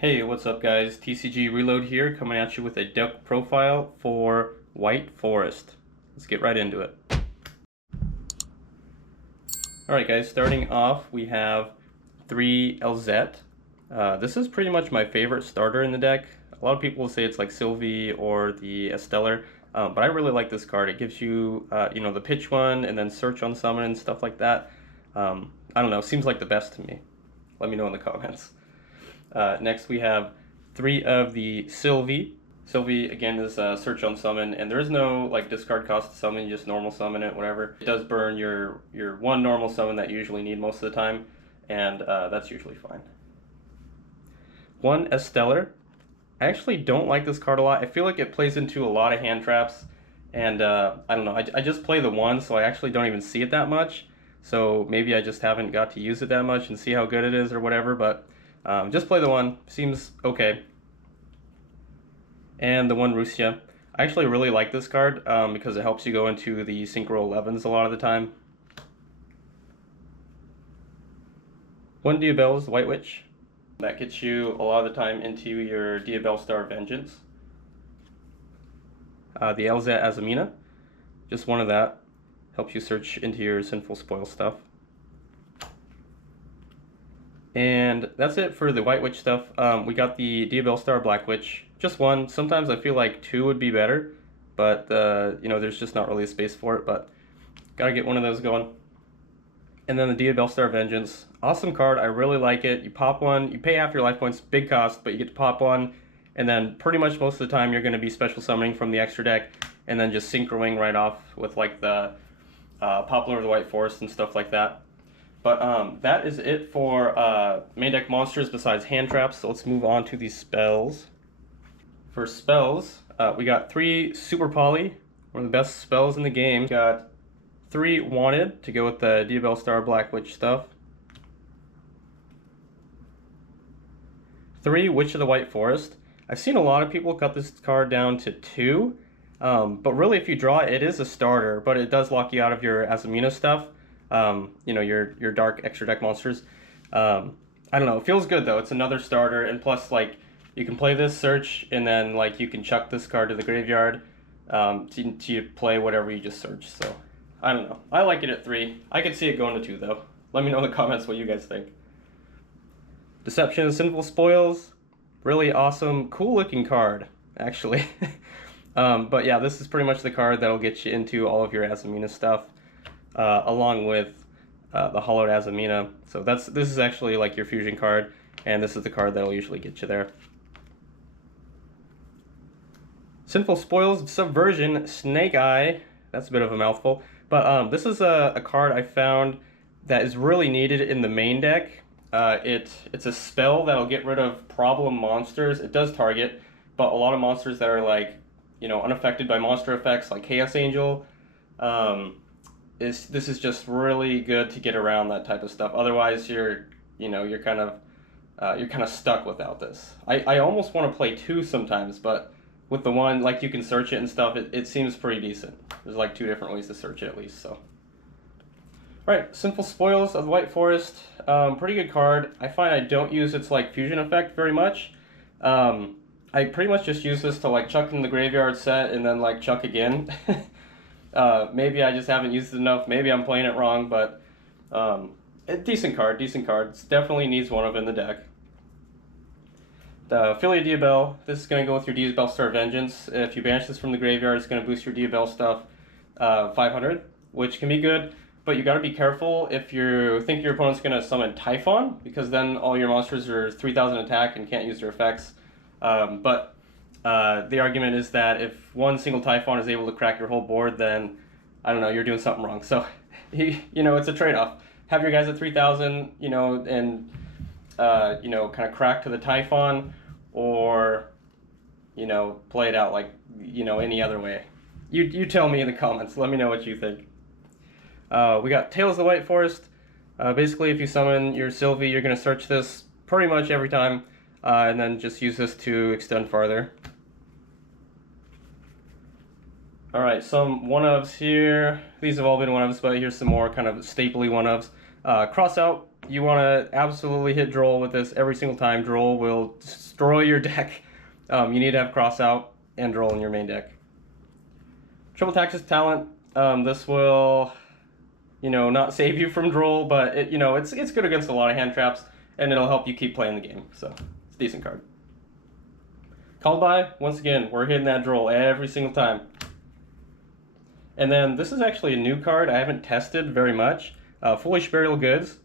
Hey, what's up guys? TCG Reload here, coming at you with a deck profile for White Forest. Let's get right into it. Alright guys, starting off we have 3 LZ. This is pretty much my favorite starter in the deck. A lot of people will say it's like Sylvie or the Esteller, but I really like this card. It gives you, the pitch one and then search on summon and stuff like that. I don't know, seems like the best to me. Let me know in the comments. Next we have 3 of the Sylvie. Sylvie again is search on summon, and there is no like discard cost to summon, you just normal summon it, whatever. It does burn your one normal summon that you usually need most of the time, and that's usually fine. 1 Esteller. I actually don't like this card a lot. I feel like it plays into a lot of hand traps, and I don't know, I just play the 1, so I actually don't even see it that much. So maybe I just haven't got to use it that much and see how good it is or whatever, but just play the 1, seems okay. And the 1 Russia. I actually really like this card because it helps you go into the Synchro 11s a lot of the time. 1 Diabell's White Witch. That gets you a lot of the time into your diabellstar Vengeance. The LZ Azamina. Just 1 of that. Helps you search into your Sinful Spoil stuff. And that's it for the White Witch stuff. We got the diabellstar Black Witch, just 1. Sometimes I feel like 2 would be better, but there's just not really a space for it, but gotta get 1 of those going. And then the diabellstar Vengeance, awesome card, I really like it. You pop 1, you pay half your life points, big cost, but you get to pop 1, and then pretty much most of the time you're gonna be special summoning from the extra deck, and then just synchroing right off with like the Poplar of the White Forest and stuff like that. But that is it for main deck monsters besides hand traps, so let's move on to the spells. For spells, we got 3 Super Poly, one of the best spells in the game. We got 3 Wanted to go with the diabellstar Black Witch stuff. 3 Witch of the White Forest. I've seen a lot of people cut this card down to 2, but really if you draw it, it is a starter, but it does lock you out of your Azamina stuff. Your dark extra deck monsters. I don't know, it feels good though. It's another starter, and plus like you can play this search and then like you can chuck this card to the graveyard to play whatever you just search. So I don't know, I like it at 3. I could see it going to 2 though. Let me know in the comments what you guys think. Deception and Sinful Spoils, really awesome, cool looking card actually. But yeah, this is pretty much the card that'll get you into all of your Azamina stuff. Along with the Hollowed Azamina. So this is actually like your fusion card, and this is the card that'll usually get you there. Sinful Spoils, Subversion, Snake Eye. That's a bit of a mouthful, but this is a card I found that is really needed in the main deck. It's a spell that'll get rid of problem monsters. It does target, but a lot of monsters that are like unaffected by monster effects, like Chaos Angel. This is just really good to get around that type of stuff. Otherwise, you're kind of stuck without this. I almost want to play 2 sometimes, but with the 1, like you can search it and stuff. It seems pretty decent. There's like 2 different ways to search it at least. So, all right, Sinful Spoils of the White Forest, pretty good card. I find I don't use its like fusion effect very much. I pretty much just use this to like chuck in the graveyard set and then like chuck again. Maybe I just haven't used it enough. Maybe I'm playing it wrong, but a decent card. It definitely needs 1 of in the deck. The Philia Diabell. This is going to go with your diabellstar Vengeance. If you banish this from the graveyard, it's going to boost your Diabell stuff 500, which can be good. But you got to be careful if you think your opponent's going to summon Typhon, because then all your monsters are 3000 attack and can't use their effects. The argument is that if 1 single Typhon is able to crack your whole board, then, I don't know, you're doing something wrong. So, it's a trade-off. Have your guys at 3000, and, kind of crack to the Typhon, or, play it out like, any other way. You tell me in the comments. Let me know what you think. We got Tales of the White Forest. Basically, if you summon your Sylvie, you're going to search this pretty much every time, and then just use this to extend farther. Alright, some 1-ofs here. These have all been 1-ofs, but here's some more kind of stapley 1-ofs. Cross out you want to absolutely hit Droll with this every single time. Droll will destroy your deck. You need to have Cross out and Droll in your main deck. Triple Tax's Talent. This will, not save you from Droll, but it's good against a lot of hand traps, and it'll help you keep playing the game. So it's a decent card. Called by, once again, we're hitting that Droll every single time. And then this is actually a new card I haven't tested very much. Foolish Burial Goods.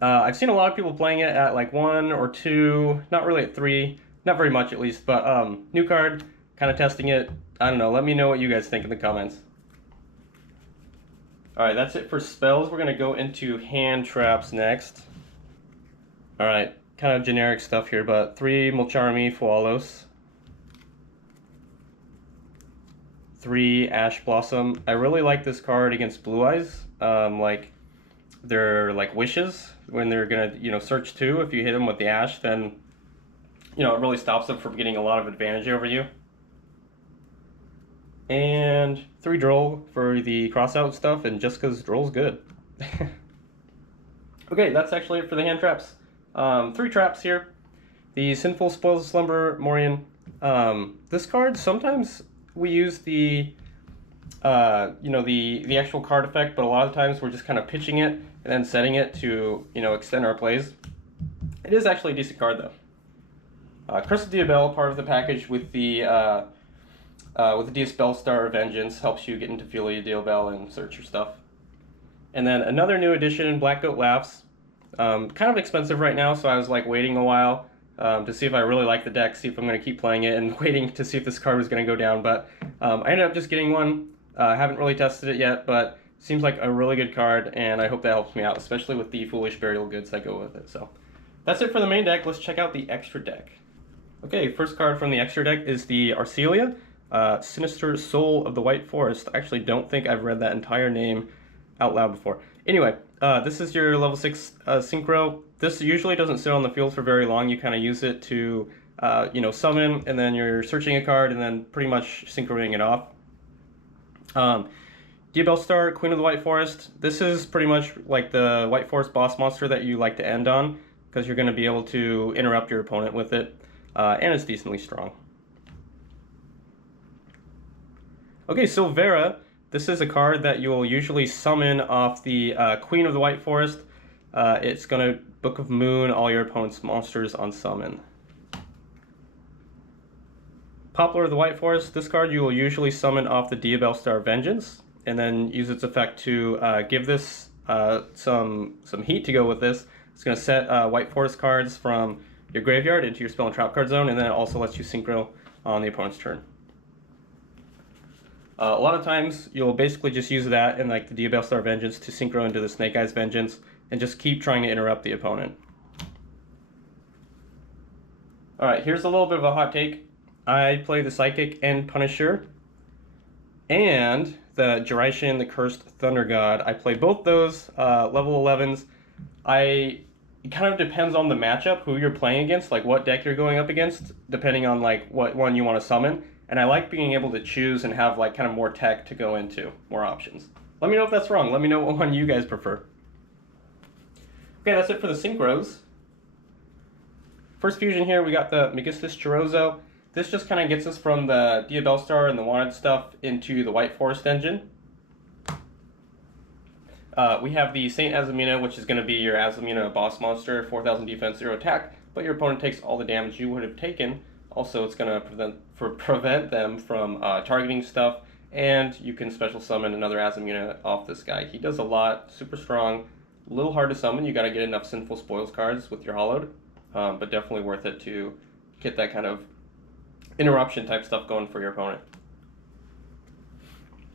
I've seen a lot of people playing it at like 1 or 2, not really at 3, not very much at least, but new card, kind of testing it. I don't know, let me know what you guys think in the comments. Alright, that's it for spells. We're going to go into hand traps next. Alright, kind of generic stuff here, but 3 Mulcharmy Fualos. 3 Ash Blossom. I really like this card against Blue Eyes. Like, they're like wishes when they're gonna, search 2. If you hit them with the Ash, then, it really stops them from getting a lot of advantage over you. And 3 Droll for the crossout stuff, and just because Droll's good. Okay, that's actually it for the hand traps. 3 traps here. The Sinful Spoils of Slumber, Morian. This card, sometimes we use the actual card effect, but a lot of times we're just kind of pitching it and then setting it to, extend our plays. It is actually a decent card though. Curse of Diabell, part of the package with the diabellstar Vengeance, helps you get into Fulia Diabell and search your stuff. And then another new addition, Black Goat Laughs. Kind of expensive right now, so I was like waiting a while to see if I really like the deck, see if I'm going to keep playing it, and waiting to see if this card was going to go down. But I ended up just getting one. I haven't really tested it yet, but seems like a really good card, and I hope that helps me out, especially with the Foolish Burial Goods that go with it. So that's it for the main deck. Let's check out the extra deck. Okay, first card from the extra deck is the Arcelia, Sinister Soul of the White Forest. I actually don't think I've read that entire name out loud before. Anyway, this is your level 6 Synchro. This usually doesn't sit on the field for very long. You kind of use it to, summon, and then you're searching a card, and then pretty much synchroing it off. Diabellstar, Queen of the White Forest. This is pretty much like the White Forest boss monster that you like to end on, because you're going to be able to interrupt your opponent with it, and it's decently strong. Okay, Silvera. This is a card that you'll usually summon off the Queen of the White Forest. It's going to Book of Moon all your opponent's monsters on summon. Poplar of the White Forest. This card you will usually summon off the Diabellstar Vengeance, and then use its effect to give this some heat to go with this. It's going to set White Forest cards from your graveyard into your spell and trap card zone, and then it also lets you synchro on the opponent's turn. A lot of times you'll basically just use that and like the Diabellstar Vengeance to synchro into the Snake Eyes Vengeance and just keep trying to interrupt the opponent. Alright, here's a little bit of a hot take. I play the Psychic and Punisher and the Jiraishin, the Cursed Thunder God. I play both those level 11s. It kind of depends on the matchup, who you're playing against, like what deck you're going up against, depending on like what one you want to summon. And I like being able to choose and have like kind of more tech to go into, more options. Let me know if that's wrong. Let me know what one you guys prefer. Okay, that's it for the synchros. First fusion here, we got the Megistus Chorozo. This just kind of gets us from the Diabellstar and the wanted stuff into the White Forest engine. We have the Saint Azamina, which is going to be your Azamina boss monster, 4,000 defense, 0 attack, but your opponent takes all the damage you would have taken. Also, it's going to prevent them from targeting stuff, and you can special summon another Azamina off this guy. He does a lot, super strong, a little hard to summon. You got to get enough Sinful Spoils cards with your Hollowed, but definitely worth it to get that kind of interruption type stuff going for your opponent.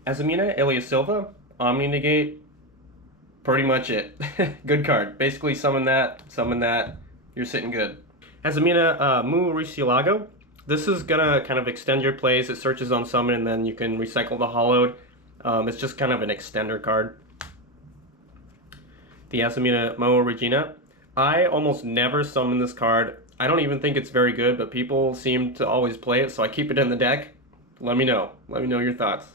Azamina, Elias Silva, Omni Negate, pretty much it. Good card. Basically summon that, you're sitting good. Azamina, Mu Risilago. This is gonna kind of extend your plays. It searches on summon and then you can recycle the Hollowed. It's just kind of an extender card. The Azamina Moa Regina. I almost never summon this card. I don't even think it's very good, but people seem to always play it, so I keep it in the deck. Let me know. Let me know your thoughts.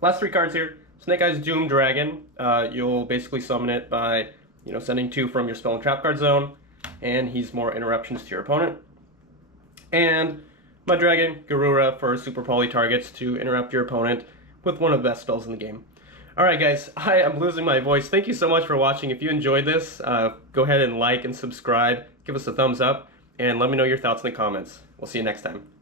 Last 3 cards here. Snake Eyes Doom Dragon. You'll basically summon it by you know, sending 2 from your spell and trap card zone, and he's more interruptions to your opponent. And my dragon, Garura, for super poly targets to interrupt your opponent with one of the best spells in the game. Alright guys, I am losing my voice. Thank you so much for watching. If you enjoyed this, go ahead and like and subscribe, give us a thumbs up, and let me know your thoughts in the comments. We'll see you next time.